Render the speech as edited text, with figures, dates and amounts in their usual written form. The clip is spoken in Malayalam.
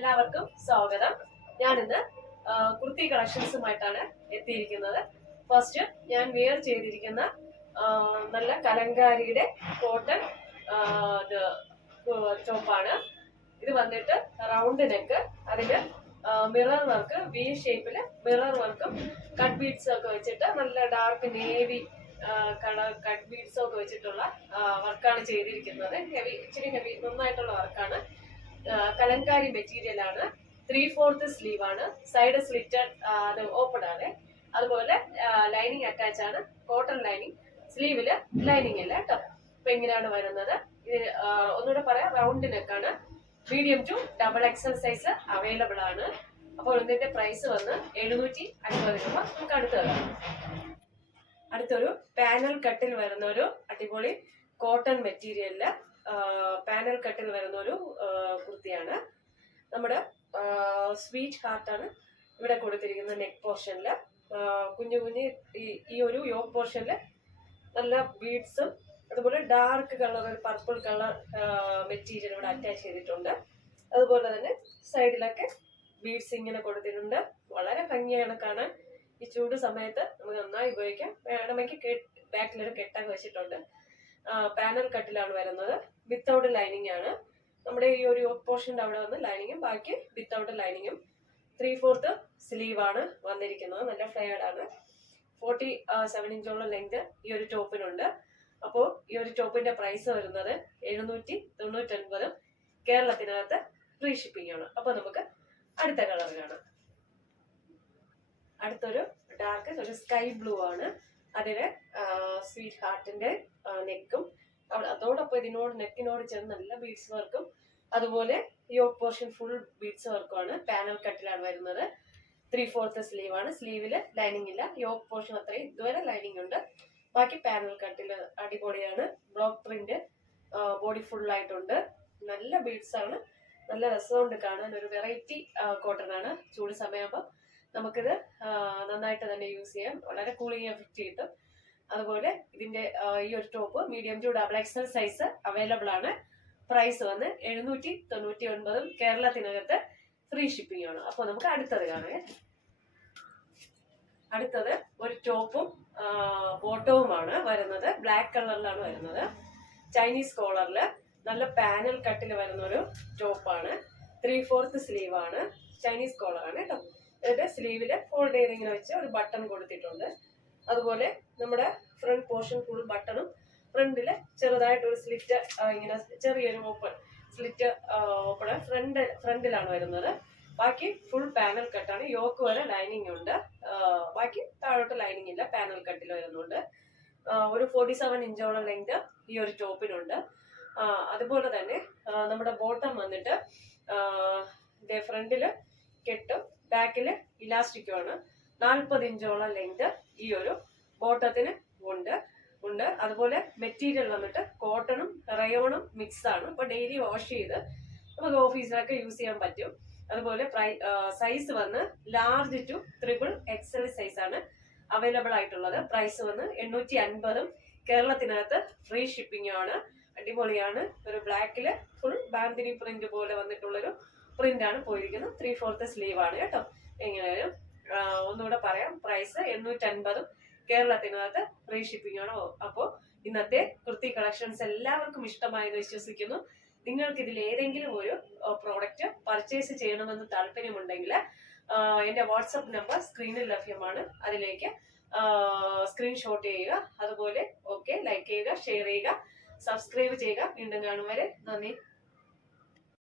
എല്ലാവർക്കും സ്വാഗതം. ഞാനിന്ന് കുർത്തി കളക്ഷൻസുമായിട്ടാണ് എത്തിയിരിക്കുന്നത്. ഫസ്റ്റ് ഞാൻ വെയർ ചെയ്തിരിക്കുന്ന നല്ല കലങ്കാരിയുടെ കോട്ടൺ ടോപ്പാണ്. ഇത് വന്നിട്ട് റൗണ്ട് നെക്ക്, അതില് മിറർ വർക്ക്, വി ഷേപ്പില് മിറർ വർക്കും കട്ട് ബീഡ്സും ഒക്കെ വെച്ചിട്ട് നല്ല ഡാർക്ക് നേവി കളർ കട്ട് ബീഡ്സും ഒക്കെ വെച്ചിട്ടുള്ള വർക്കാണ് ചെയ്തിരിക്കുന്നത്. ഇച്ചിരി ഹെവി നന്നായിട്ടുള്ള വർക്കാണ്. കലങ്കാരി മെറ്റീരിയൽ ആണ്. 3/4 സ്ലീവ് ആണ്. സൈഡ് സ്ലിറ്റ് അത് ഓപ്പൺ ആണ്. അതുപോലെ ലൈനിങ് അറ്റാച്ച് ആണ്. Cotton lining. സ്ലീവില് ലൈനിങ് ഇല്ല കേട്ടോ. അപ്പൊ ഇങ്ങനെയാണ് വരുന്നത്. ഇത് ഒന്നുകൂടെ പറയാം, റൗണ്ട് നെക്കാണ്. Medium to double XL size available ആണ്. അപ്പോൾ ഇതിന്റെ പ്രൈസ് വന്ന് 750 രൂപ. നമുക്ക് അടുത്തൊരു പാനൽ കട്ടിൽ വരുന്ന ഒരു അടിപൊളി കോട്ടൺ മെറ്റീരിയലില് പാനൽ കട്ടിൽ വരുന്ന ഒരു കുർത്തിയാണ്. നമ്മുടെ സ്വീറ്റ് ഹാർട്ടാണ് ഇവിടെ കൊടുത്തിരിക്കുന്നത്. നെക്ക് പോർഷനില് കുഞ്ഞു ഈ ഒരു യോക്ക് പോർഷനില് നല്ല ബീഡ്സും അതുപോലെ ഡാർക്ക് കളർ, ഒരു പർപ്പിൾ കളർ മെറ്റീരിയൽ ഇവിടെ അറ്റാച്ച് ചെയ്തിട്ടുണ്ട്. അതുപോലെ തന്നെ സൈഡിലൊക്കെ ബീഡ്സ് ഇങ്ങനെ കൊടുത്തിട്ടുണ്ട്. വളരെ ഭംഗിയാണ് കാണാൻ. ഈ ചൂട് സമയത്ത് നമുക്ക് നന്നായി ഉപയോഗിക്കാം. വേണമെങ്കിൽ ബാക്കിലൊരു കെട്ടൊക്കെ വെച്ചിട്ടുണ്ട്. പാനൽ കട്ടിലാണ് വരുന്നത്. വിത്തൗട്ട് ലൈനിങ് ആണ്. നമ്മുടെ ഈ ഒരു പോർഷന്റെ അവിടെ വന്ന് ലൈനിങ്ങും, ബാക്കി വിത്തൗട്ട് ലൈനിങ്ങും. 3/4 സ്ലീവ് ആണ് വന്നിരിക്കുന്നത്. നല്ല ഫ്ലെയർഡ് ആണ്. 47 ഇഞ്ചോളം ലെങ്ത് ഈ ഒരു ടോപ്പിനുണ്ട്. അപ്പോൾ ഈ ഒരു ടോപ്പിന്റെ പ്രൈസ് വരുന്നത് 799. കേരളത്തിനകത്ത് ഫ്രീ ഷിപ്പിംഗ് ആണ്. അപ്പൊ നമുക്ക് അടുത്ത കളർ കാണാം. അടുത്തൊരു ഡാർക്ക് ഒരു സ്കൈ ബ്ലൂ ആണ്. അതില് സ്വീറ്റ് ഹാർട്ടിന്റെ നെക്കും അതോടൊപ്പം ഇതിനോട് നെക്കിനോട് ചേർന്ന് നല്ല ബീഡ്സ് വർക്കും അതുപോലെ യോക്ക് പോർഷൻ ഫുൾ ബീഡ്സ് വർക്കുമാണ്. പാനൽ കട്ടിലാണ് വരുന്നത്. 3/4 സ്ലീവ് ആണ്. സ്ലീവില് ലൈനിങ് ഇല്ല. യോക്ക് പോർഷൻ അത്രയും ഇതുവരെ ലൈനിങ് ഉണ്ട്. ബാക്കി പാനൽ കട്ടില് അടിപൊളിയാണ്. ബ്ലോക്ക് പ്രിന്റ് ബോഡി ഫുൾ ആയിട്ടുണ്ട്. നല്ല ബീഡ്സ് ആണ്. നല്ല രസമുണ്ട് കാണാൻ. ഒരു വെറൈറ്റി കോട്ടൺ ആണ്. ചൂട് സമയമാകുമ്പോൾ നമുക്കിത് നന്നായിട്ട് തന്നെ യൂസ് ചെയ്യാം. വളരെ കൂളിംഗ് എഫക്റ്റ് കിട്ടും. അതുപോലെ ഇതിന്റെ ഈ ഒരു top medium to double XL size available ആണ്. പ്രൈസ് വന്ന് 799. കേരളത്തിനകത്ത് ഫ്രീ ഷിപ്പിംഗ് ആണ്. അപ്പൊ നമുക്ക് അടുത്തത് കാണാം. അടുത്തത് ഒരു ടോപ്പും ബോട്ടവുമാണ് വരുന്നത്. ബ്ലാക്ക് കളറിലാണ് വരുന്നത്. ചൈനീസ് കോളറില് നല്ല പാനൽ കട്ടിൽ വരുന്ന ഒരു ടോപ്പാണ്. 3/4 സ്ലീവ് ആണ്. ചൈനീസ് കോളർ ആണ് കേട്ടോ. ഇതിന്റെ സ്ലീവില് ഫോൾഡ് ചെയ്ത് ഇങ്ങനെ വെച്ച് ഒരു ബട്ടൺ കൊടുത്തിട്ടുണ്ട്. അതുപോലെ നമ്മുടെ ഫ്രണ്ട് പോർഷൻ ഫുൾ ബട്ടണും ഫ്രണ്ടില് ചെറുതായിട്ടൊരു സ്ലിറ്റ് ഇങ്ങനെ ചെറിയൊരു ഓപ്പൺ സ്ലിറ്റ് ഓപ്പൺ ഫ്രണ്ടിലാണ് വരുന്നത്. ബാക്കി ഫുൾ പാനൽ കട്ടാണ്. യോക്ക് വരെ ലൈനിങ് ഉണ്ട്. ബാക്കി താഴോട്ട് ലൈനിങ് ഇല്ല. പാനൽ കട്ടിൽ വരുന്നുണ്ട്. ഒരു 47 ഇഞ്ചോളം ലെങ്ത് ഈ ഒരു ടോപ്പിനുണ്ട്. അതുപോലെ തന്നെ നമ്മുടെ ബോട്ടം വന്നിട്ട് ഫ്രണ്ടില് കെട്ടും ബാക്കില് ഇലാസ്റ്റിക്കുമാണ്. 40 ഇഞ്ചോളം ലെങ്ത് ഈ ഒരു ബോട്ടത്തിന് ഉണ്ട്. അതുപോലെ മെറ്റീരിയൽ വന്നിട്ട് കോട്ടണും റയോണും മിക്സ് ആണ്. അപ്പൊ ഡെയിലി വാഷ് ചെയ്ത് നമുക്ക് ഓഫീസിലൊക്കെ യൂസ് ചെയ്യാൻ പറ്റും. അതുപോലെ സൈസ് വന്ന് large two triple XL size ആണ് അവൈലബിൾ ആയിട്ടുള്ളത്. പ്രൈസ് വന്ന് 850. കേരളത്തിനകത്ത് ഫ്രീ ഷിപ്പിംഗ് ആണ്. അടിപൊളിയാണ്. ഒരു ബ്ലാക്കില് ഫുൾ ബാന്തിനി പ്രിന്റ് പോലെ വന്നിട്ടുള്ളൊരു പ്രിന്റ് ആണ് പോയിരിക്കുന്നത്. 3/4 സ്ലീവ് ആണ് കേട്ടോ. എങ്ങനെയായാലും ഒന്നുകൂടെ പറയാം, പ്രൈസ് 850. കേരളത്തിനകത്ത് ഫ്രീ ഷിപ്പിംഗ് ആണ്. അപ്പോൾ ഇന്നത്തെ കുർത്തി കളക്ഷൻസ് എല്ലാവർക്കും ഇഷ്ടമായെന്ന് വിശ്വസിക്കുന്നു. നിങ്ങൾക്ക് ഇതിൽ ഏതെങ്കിലും ഒരു പ്രോഡക്റ്റ് പർച്ചേസ് ചെയ്യണമെന്ന് താല്പര്യമുണ്ടെങ്കിൽ എന്റെ വാട്സപ്പ് നമ്പർ സ്ക്രീനിൽ ലഭ്യമാണ്. അതിലേക്ക് സ്ക്രീൻഷോട്ട് ചെയ്യുക. അതുപോലെ ലൈക്ക് ചെയ്യുക, ഷെയർ ചെയ്യുക, സബ്സ്ക്രൈബ് ചെയ്യുക. വീണ്ടും കാണും വരെ നന്ദി.